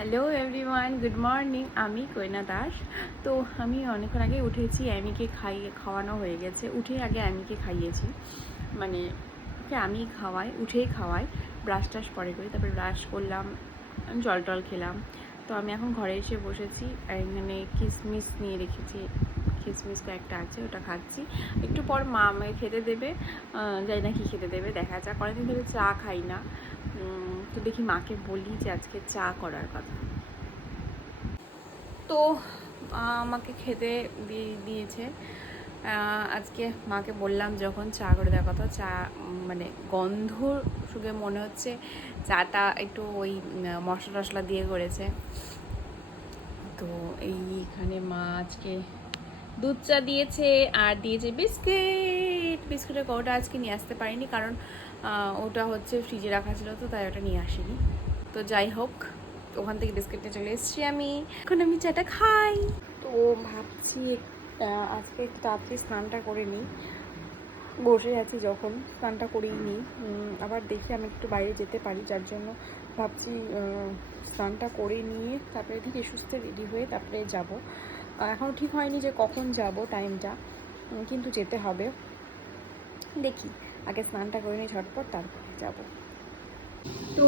Hello everyone, good morning. আমি কইনা দাস। তো আমি অনেকক্ষণ আগে উঠেছি, অ্যামিকে খাওয়ানো হয়ে গেছে। উঠে আগে অ্যামিকে খাইয়েছি, মানে ওকে আমি খাওয়াই, উঠেই খাওয়াই, ব্রাশ টাশ পরে করি, তারপরে ব্রাশ করলাম, জল টল খেলাম। তো আমি এখন ঘরে এসে বসেছি, এখানে কিশমিশ নিয়ে রেখেছি, কিশমিশ একটা আছে, ওটা খাচ্ছি। একটু পর মা আমাকে খেতে দেবে, জানি না কি খেতে দেবে, দেখা যাক। অনেকদিন ধরে চা খাই না, তো দেখি মাকে বলি যে আজকে চা করার কথা। তো আমাকে খেতে দিয়েছে। আজকে মাকে বললাম যখন চা করে দেওয়ার কথা, চা মানে গন্ধ শুকে মনে হচ্ছে চাটা একটু ওই মশলা টশলা দিয়ে করেছে। তো এইখানে মা আজকে দুধ চা দিয়েছে আর দিয়েছে বিস্কুটের কৌটা আজকে নিয়ে আসতে পারিনি, কারণ ওটা হচ্ছে ফ্রিজে রাখা ছিল, তো তাই ওটা নিয়ে আসিনি। তো যাই হোক, ওখান থেকে বিস্কিট নিয়ে চলে এসেছি আমি। এখন আমি চাটা খাই। তো ভাবছি আজকে একটু তাড়াতাড়ি স্নানটা করে নিই, বসে আছি যখন, স্নানটা করেই নিই। আবার দেখি আমি একটু বাইরে যেতে পারি, যার জন্য ভাবছি স্নানটা করে নিয়ে তারপরে ধীরে সুস্থে রেডি হয়ে তারপরে যাব। এখনও ঠিক হয়নি যে কখন যাব, টাইমটা, কিন্তু যেতে হবে। দেখি, আগে স্নানটা করে নিই ঝটপট, তারপরে যাব। তো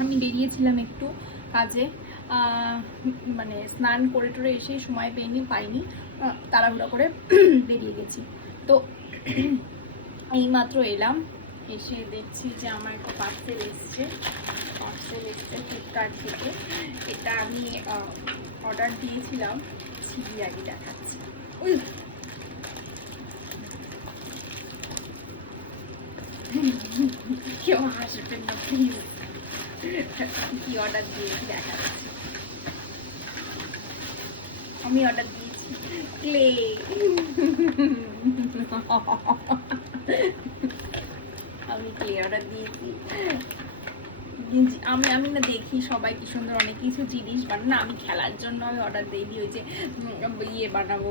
আমি বেরিয়েছিলাম একটু কাজে, মানে স্নান করে টোরে এসে সময় পাইনি, তাড়াহুড়ো করে বেরিয়ে গেছি। তো এইমাত্র এলাম, এসে দেখছি যে আমার একটা পার্সেল এসছে ফ্লিপকার্ট থেকে। এটা আমি অর্ডার দিয়েছিলাম, ছিবি আগে দেখাচ্ছি। কেউ হাসবেন না প্লিজ, কি অর্ডার দিয়েছি দেখাচ্ছি। আমি অর্ডার দিয়েছি ক্লে। আমি ক্লে অর্ডার দিয়েছি। আমি না দেখি সবাই কি সুন্দর অনেক কিছু জিনিস বানায় না, আমি খেলার জন্য আমি অর্ডার দিইনি। ওই যে ইয়ে বানাবো,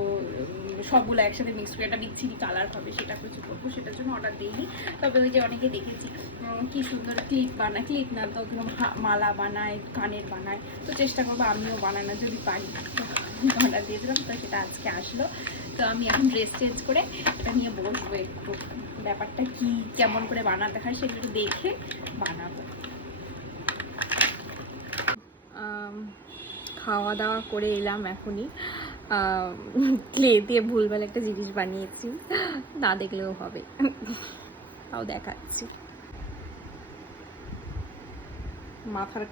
সবগুলো একসাথে মিক্স করে একটা বিচ্ছিরি কালার হবে, সেটা কিছু করবো, সেটার জন্য অর্ডার দিইনি। তবে ওই যে অনেকে দেখেছি কি সুন্দর ক্লিপ বানায়, ক্লিপ না তো মালা বানায়, কানের বানায়, তো চেষ্টা করবো আমিও বানানো যদি পারি। অর্ডার দিয়েছিলাম, তো সেটা আজকে আসলো। তো আমি এখন ড্রেস চেঞ্জ করে এটা নিয়ে বসবো, একটু ব্যাপারটা কি কেমন করে বানাতে হয় সেগুলো দেখে বানাবো। খাওয়া দাওয়া করে এলাম এখনই, ক্লে দিয়ে ভুলভাল একটা জিনিস বানিয়েছি, না দেখলেও হবে, তাও দেখাচ্ছি। মাথার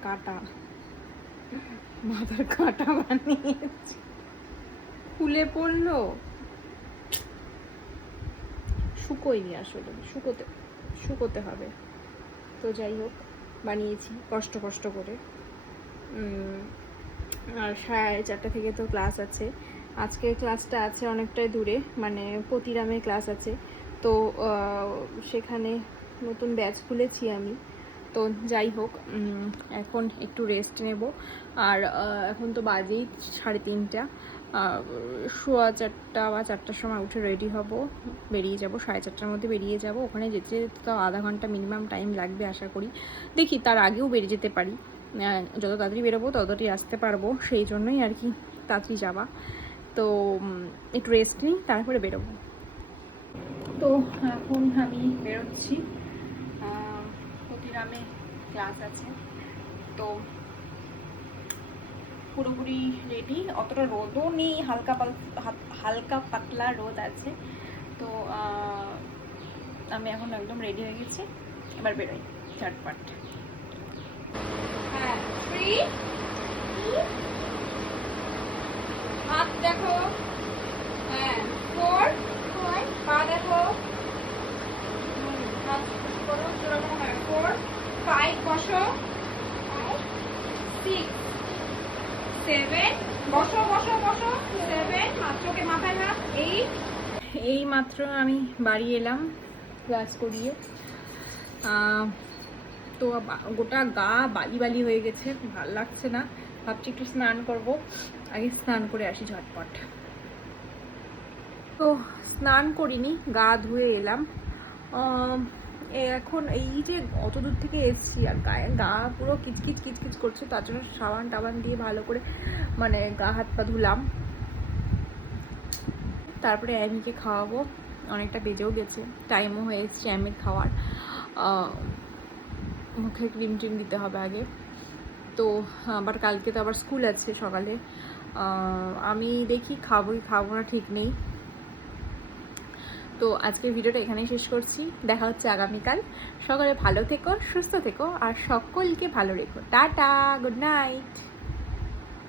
কাটা বানিয়েছি, খুলে পড়লো, শুকোয়নি আসলে, শুকোতে হবে। তো যাই হোক, বানিয়েছি কষ্ট করে। আর 4:30 থেকে তো ক্লাস আছে, আজকের ক্লাসটা আছে অনেকটাই দূরে, মানে প্রতিরামে ক্লাস আছে। তো সেখানে নতুন ব্যাচ খুলেছি আমি। তো যাই হোক, এখন একটু রেস্ট নেব। আর এখন তো বাজেই 3:30, 4:15 বা 4টার সময় উঠে রেডি হব, বেরিয়ে যাব। 4:30টার মধ্যে বেরিয়ে যাব। ওখানে যেতে যেতে তো আধা ঘন্টা মিনিমাম টাইম লাগবে আশা করি। দেখি তার আগেও বেরিয়ে যেতে পারি, যত তাড়াতাড়ি বেরোবো ততটাই আসতে পারবো, সেই জন্যই আর কি তাড়াতাড়ি যাওয়া। তো একটু রেস্ট নিই, তারপরে বেরোবো। তো এখন আমি বেরোচ্ছি, প্রতিরামে ক্লাস আছে, তো পুরোপুরি রেডি। অতটা রোদও নেই, হালকা পাতলা রোদ আছে। তো আমি এখন একদম রেডি হয়ে গেছি, এবার বেরোই ঝটপট। হ্যাঁ, হাত দেখো, হ্যাঁ, পা দেখো, হাত করো, যেরকম হয় 4, 5 বসো, 6, 7 বসো, 7 মাত্রকে মাথায় হাত, 8। এই মাত্র আমি বাড়ি এলাম ক্লাস করিয়ে। তো গোটা গা বালি হয়ে গেছে, ভালো লাগছে না, ভাবছি একটু স্নান করব, আগে স্নান করে আসি ঝটপট। তো স্নান করিনি, গা ধুয়ে এলাম। এখন এই যে অত দূর থেকে এসছি আর গায়ে গা পুরো কিচকিচ কিচকিচ করছে, তার জন্য সাবান টাবান দিয়ে ভালো করে মানে গা হাত পা ধুলাম। তারপরে অ্যামিকে খাওয়াবো, অনেকটা বেজেও গেছে, টাইমও হয়ে এসছে অ্যামির খাওয়ার। মুখে ক্রিম টিম দিতে হবে আগে। তো আবার কালকে তো আবার স্কুল আছে সকালে, আমি দেখি খাবোই খাবো না ঠিক নেই। তো আজকের ভিডিওটা এখানেই শেষ করছি, দেখা হচ্ছে আগামীকাল। সকালে ভালো থেকো, সুস্থ থেকো, আর সকলকে ভালো রেখো। Tata, good night.